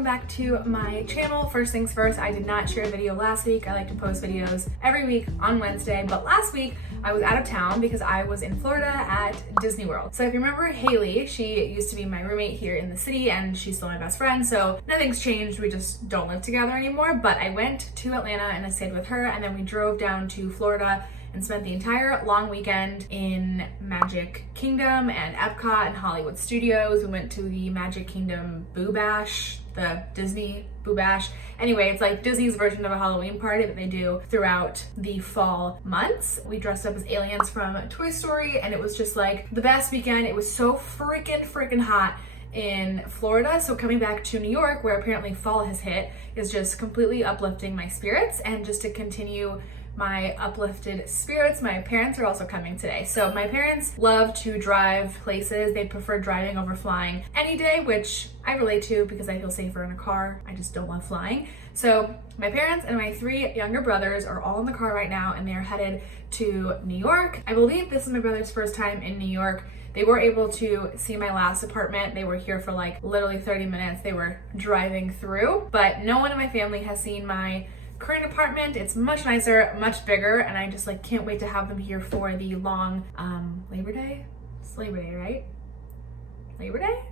welcome back to my channel. First things first, I did not share a video last week. I like to post videos every week on Wednesday, but last week I was out of town because I was in Florida at Disney World. So if you remember Haley, she used to be my roommate here in the city and she's still my best friend, so nothing's changed, we just don't live together anymore. But I went to Atlanta and I stayed with her, and then we drove down to Florida and spent the entire long weekend in Magic Kingdom and Epcot and Hollywood Studios. We went to the Magic Kingdom Boo Bash, the Disney Boo Bash. Anyway, it's like Disney's version of a Halloween party that they do throughout the fall months. We dressed up as aliens from Toy Story and it was just like the best weekend. It was so freaking hot in Florida, so coming back to New York, where apparently fall has hit, is just completely uplifting my spirits. And just to continue my uplifted spirits, my parents are also coming today. So my parents love to drive places. They prefer driving over flying any day, which I relate to because I feel safer in a car. I just don't love flying. So my parents and my 3 younger brothers are all in the car right now and they're headed to New York. I believe this is my brother's first time in New York. They were able to see my last apartment. They were here for like literally 30 minutes. They were driving through, but no one in my family has seen my current apartment. It's much nicer, much bigger, and I just like can't wait to have them here for the long Labor Day? It's Labor Day, right? Labor Day?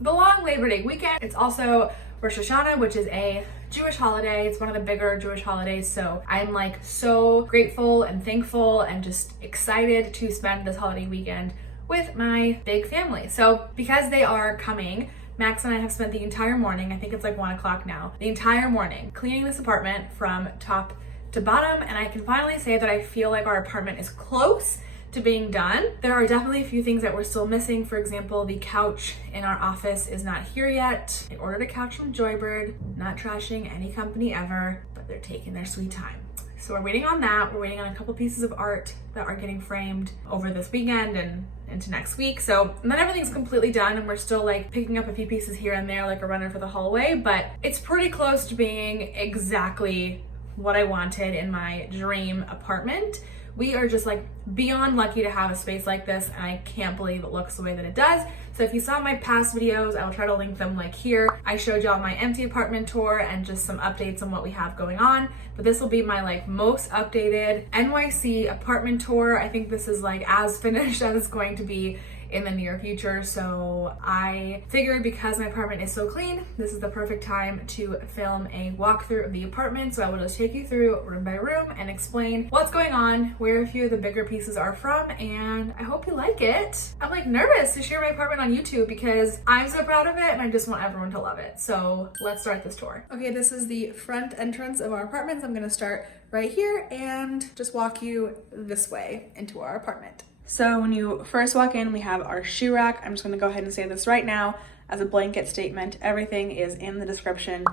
The long Labor Day weekend. It's also Rosh Hashanah, which is a Jewish holiday. It's one of the bigger Jewish holidays, so I'm like so grateful and thankful and just excited to spend this holiday weekend with my big family. So because they are coming, Max and I have spent the entire morning, I think it's like 1 o'clock now, the entire morning cleaning this apartment from top to bottom, and I can finally say that I feel like our apartment is close to being done. There are definitely a few things that we're still missing. For example, the couch in our office is not here yet. I ordered a couch from Joybird, not trashing any company ever, but they're taking their sweet time. So we're waiting on that. We're waiting on a couple pieces of art that are getting framed over this weekend and into next week. So then everything's completely done and we're still like picking up a few pieces here and there like a runner for the hallway, but it's pretty close to being exactly what I wanted in my dream apartment. We are just like beyond lucky to have a space like this, and I can't believe it looks the way that it does. So if you saw my past videos, I will try to link them like here. I showed y'all my empty apartment tour and just some updates on what we have going on, but this will be my like most updated NYC apartment tour. I think this is like as finished as it's going to be in the near future. So I figured because my apartment is so clean, this is the perfect time to film a walkthrough of the apartment. So I will just take you through room by room and explain what's going on, where a few of the bigger pieces are from, and I hope you like it. I'm like nervous to share my apartment on YouTube because I'm so proud of it and I just want everyone to love it. So let's start this tour. Okay, this is the front entrance of our apartment. So I'm gonna start right here and just walk you this way into our apartment. So when you first walk in, we have our shoe rack. I'm just gonna go ahead and say this right now as a blanket statement. Everything is in the description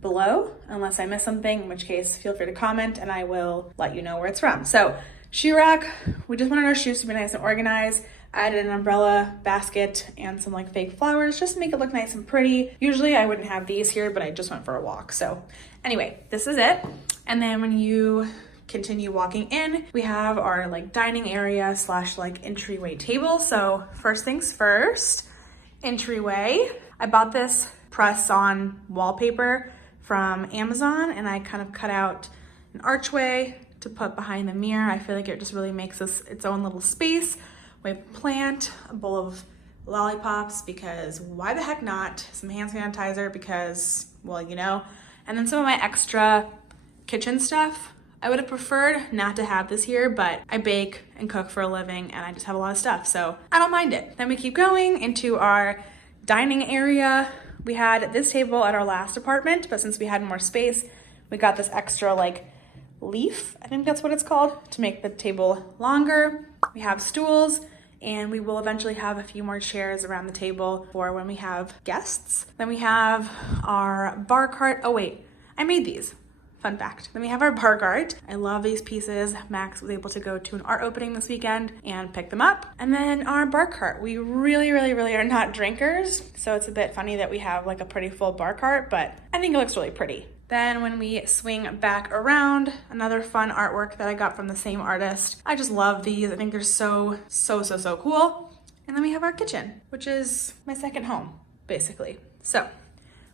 below, unless I miss something, in which case feel free to comment and I will let you know where it's from. So shoe rack, we just wanted our shoes to be nice and organized. I added an umbrella, basket, and some like fake flowers just to make it look nice and pretty. Usually I wouldn't have these here, but I just went for a walk. So anyway, this is it. And then when you continue walking in, we have our like dining area slash like entryway table. So first things first, entryway. I bought this press-on wallpaper from Amazon and I kind of cut out an archway to put behind the mirror. I feel like it just really makes this its own little space. We have a plant, a bowl of lollipops because why the heck not? Some hand sanitizer because, well, you know, and then some of my extra kitchen stuff. I would have preferred not to have this here, but I bake and cook for a living and I just have a lot of stuff, so I don't mind it. Then we keep going into our dining area. We had this table at our last apartment, but since we had more space, we got this extra like leaf, I think that's what it's called, to make the table longer. We have stools and we will eventually have a few more chairs around the table for when we have guests. Then we have our bar cart. Oh wait, I made these. Fun fact. Then we have our bar cart. I love these pieces. Max was able to go to an art opening this weekend and pick them up. And then our bar cart. We really are not drinkers, so it's a bit funny that we have like a pretty full bar cart, but I think it looks really pretty. Then when we swing back around, another fun artwork that I got from the same artist. I just love these. I think they're so cool. And then we have our kitchen, which is my second home, basically. So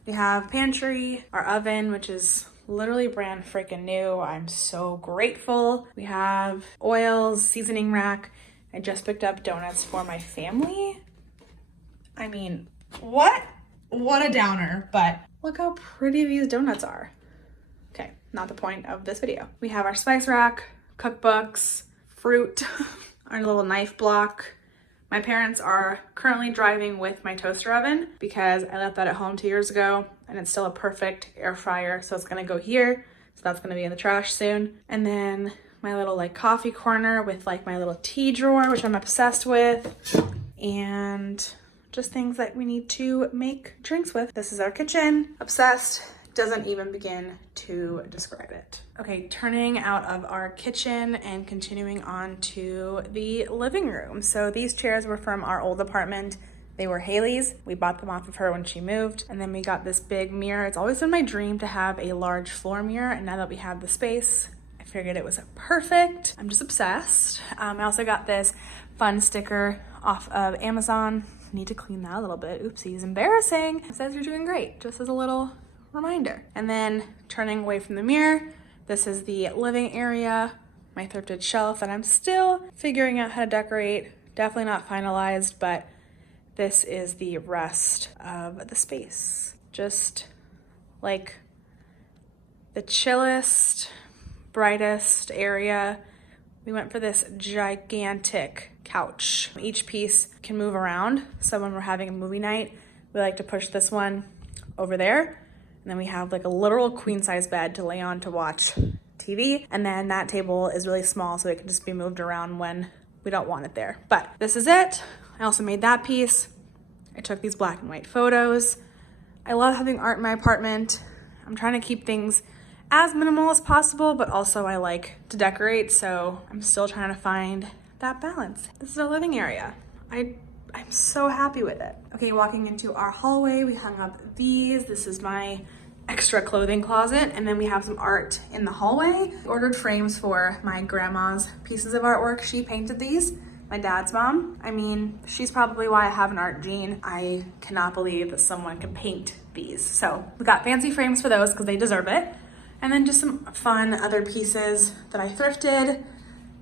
We have pantry, our oven, which is literally brand freaking new. I'm so grateful. We have oils, seasoning rack. I just picked up donuts for my family. I mean, what a downer, but look how pretty these donuts are. Okay, not the point of this video. We have our spice rack, cookbooks, fruit, our little knife block. My parents are currently driving with my toaster oven because I left that at home 2 years ago and it's still a perfect air fryer. So it's gonna go here. So that's gonna be in the trash soon. And then my little like coffee corner with like my little tea drawer, which I'm obsessed with. And just things that we need to make drinks with. This is our kitchen. Obsessed. Doesn't even begin to describe it. Okay, turning out of our kitchen and continuing on to the living room. So these chairs were from our old apartment. They were Haley's. We bought them off of her when she moved. And then we got this big mirror. It's always been my dream to have a large floor mirror. And now that we have the space, I figured it was perfect. I'm just obsessed. I also got this fun sticker off of Amazon. Need to clean that a little bit. Oopsies, embarrassing. It says you're doing great, just as a little reminder. And then turning away from the mirror, this is the living area, my thrifted shelf that I'm still figuring out how to decorate. Definitely not finalized, but this is the rest of the space. Just like the chillest, brightest area. We went for this gigantic couch. Each piece can move around. So when we're having a movie night, we like to push this one over there. And then we have like a literal queen size bed to lay on to watch TV. And then that table is really small, so it can just be moved around when we don't want it there. But this is it. I also made that piece. I took these black and white photos. I love having art in my apartment. I'm trying to keep things as minimal as possible, but also I like to decorate, so I'm still trying to find that balance. This is our living area. I'm so happy with it. Okay, walking into our hallway, we hung up these. This is my extra clothing closet, and then we have some art in the hallway. I ordered frames for my grandma's pieces of artwork. She painted these, my dad's mom. I mean, she's probably why I have an art gene. I cannot believe that someone can paint these. So we got fancy frames for those because they deserve it. And then just some fun other pieces that I thrifted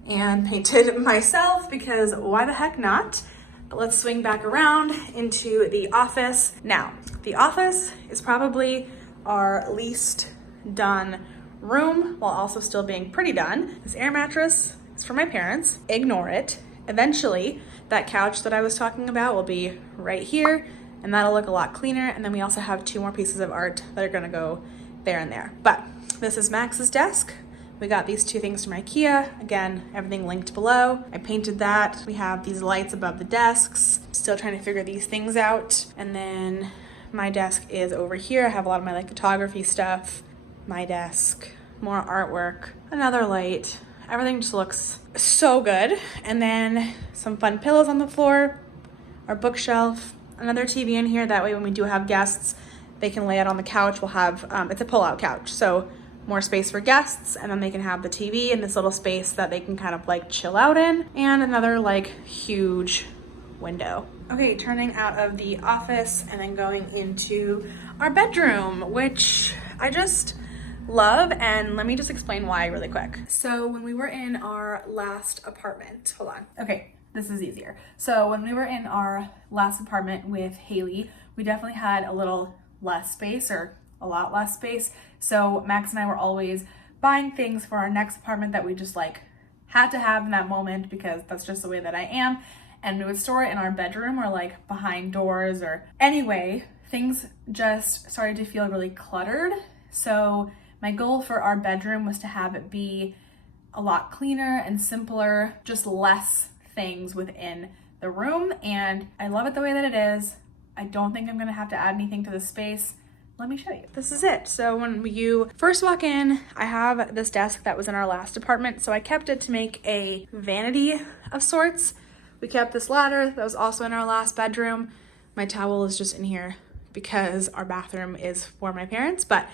and painted myself because why the heck not? But let's swing back around into the office. Now, the office is probably our least done room while also still being pretty done. This air mattress is for my parents. Ignore it. Eventually, that couch that I was talking about will be right here and that'll look a lot cleaner. And then we also have 2 more pieces of art that are gonna go there and there. But this is Max's desk. We got these 2 things from IKEA. Again, everything linked below. I painted that. We have these lights above the desks. Still trying to figure these things out. And then my desk is over here. I have a lot of my like photography stuff. My desk, more artwork, another light. Everything just looks so good. And then some fun pillows on the floor, our bookshelf, another TV in here. That way when we do have guests, they can lay out on the couch. We'll have, it's a pull-out couch. So more space for guests, and then they can have the TV in this little space that they can kind of like chill out in, and another like huge window. Okay, turning out of the office and then going into our bedroom, which I just love, and let me just explain why really quick. So when we were in our last apartment, hold on. Okay, this is easier. So when we were in our last apartment with Haley, we definitely had a little less space, or a lot less space. So Max and I were always buying things for our next apartment that we just like had to have in that moment because that's just the way that I am. And we would store it in our bedroom or like behind doors, or anyway, things just started to feel really cluttered. So my goal for our bedroom was to have it be a lot cleaner and simpler, just less things within the room. And I love it the way that it is. I don't think I'm gonna have to add anything to the space. Let me show you. This is it. So when you first walk in, I have this desk that was in our last apartment. So I kept it to make a vanity of sorts. We kept this ladder that was also in our last bedroom. My towel is just in here because our bathroom is for my parents. But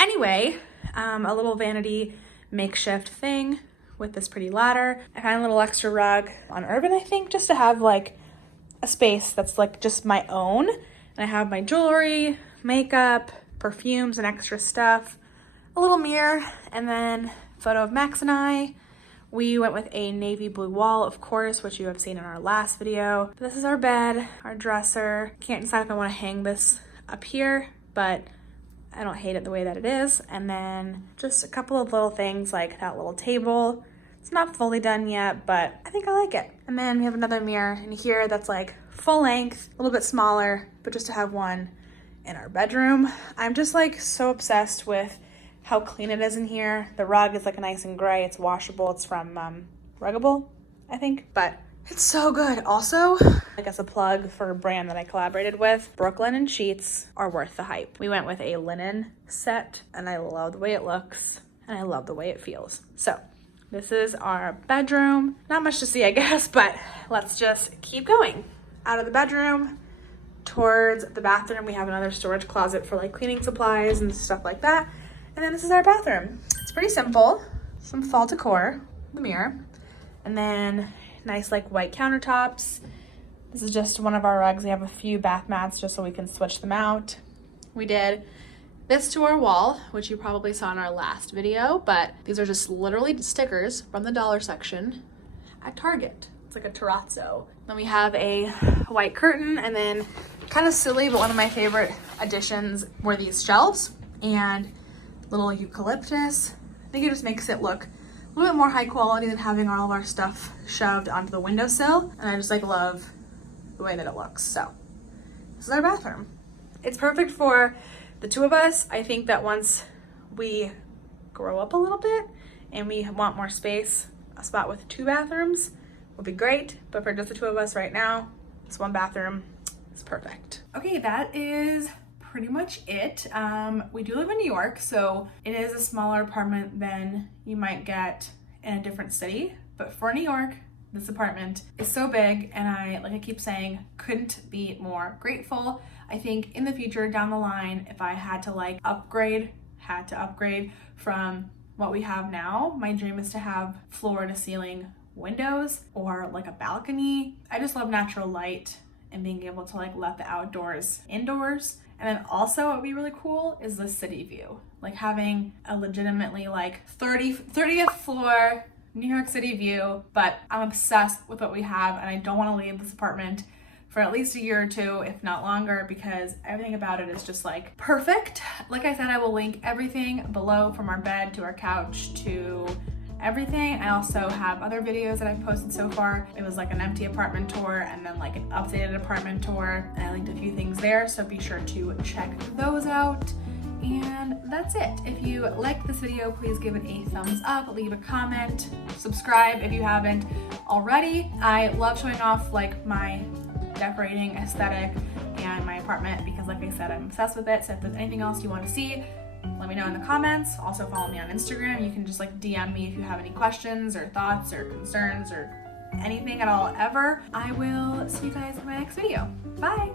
anyway, a little vanity makeshift thing with this pretty ladder. I found a little extra rug on Urban, I think, just to have like a space that's like just my own. And I have my jewelry, makeup, perfumes and extra stuff, a little mirror, and then photo of Max and I. We went with a navy blue wall, of course, which you have seen in our last video. This is our bed, our dresser. Can't decide if I want to hang this up here, but I don't hate it the way that it is. And then just a couple of little things like that little table. It's not fully done yet, but I think I like it. And then we have another mirror in here that's like full length, a little bit smaller, but just to have one in our bedroom. I'm just like so obsessed with how clean it is in here. The rug is like nice and gray. It's washable. It's from Ruggable, I think, but it's so good. Also, I guess a plug for a brand that I collaborated with, Brooklyn and sheets are worth the hype. We went with a linen set and I love the way it looks and I love the way it feels. So this is our bedroom. Not much to see, I guess, but let's just keep going. Out of the bedroom towards the bathroom, we have another storage closet for like cleaning supplies and stuff like that. And then this is our bathroom. It's pretty simple. Some fall decor, the mirror, and then nice like white countertops. This is just one of our rugs. We have a few bath mats just so we can switch them out. We did this to our wall, which you probably saw in our last video, but these are just literally stickers from the dollar section at Target. It's like a terrazzo. Then we have a white curtain, and then kind of silly, but one of my favorite additions were these shelves and little eucalyptus. I think it just makes it look a little bit more high quality than having all of our stuff shoved onto the windowsill. And I just like love the way that it looks. So this is our bathroom. It's perfect for the two of us. I think that once we grow up a little bit and we want more space, a spot with 2 bathrooms would be great. But for just the 2 of us right now, this 1 bathroom is perfect. Okay, that is pretty much it. We do live in New York, so it is a smaller apartment than you might get in a different city. But for New York, this apartment is so big, and I, like I keep saying, couldn't be more grateful. I think in the future, down the line, if I had to like upgrade from what we have now, my dream is to have floor to ceiling windows or like a balcony. I just love natural light and being able to like let the outdoors indoors. And then also what would be really cool is the city view. Like having a legitimately like 30th floor New York City view, but I'm obsessed with what we have and I don't want to leave this apartment for at least a year or 2, if not longer, because everything about it is just like perfect. Like I said, I will link everything below, from our bed to our couch to everything. I also have other videos that I've posted so far. It was like an empty apartment tour and then like an updated apartment tour, and I linked a few things there, so be sure to check those out. And that's it. If you liked this video, please give it a thumbs up, leave a comment, subscribe if you haven't already. I love showing off like my decorating aesthetic and my apartment because, like I said, I'm obsessed with it. So if there's anything else you want to see, let me know in the comments. Also follow me on Instagram. You can just like DM me if you have any questions or thoughts or concerns or anything at all ever. I will see you guys in my next video. Bye.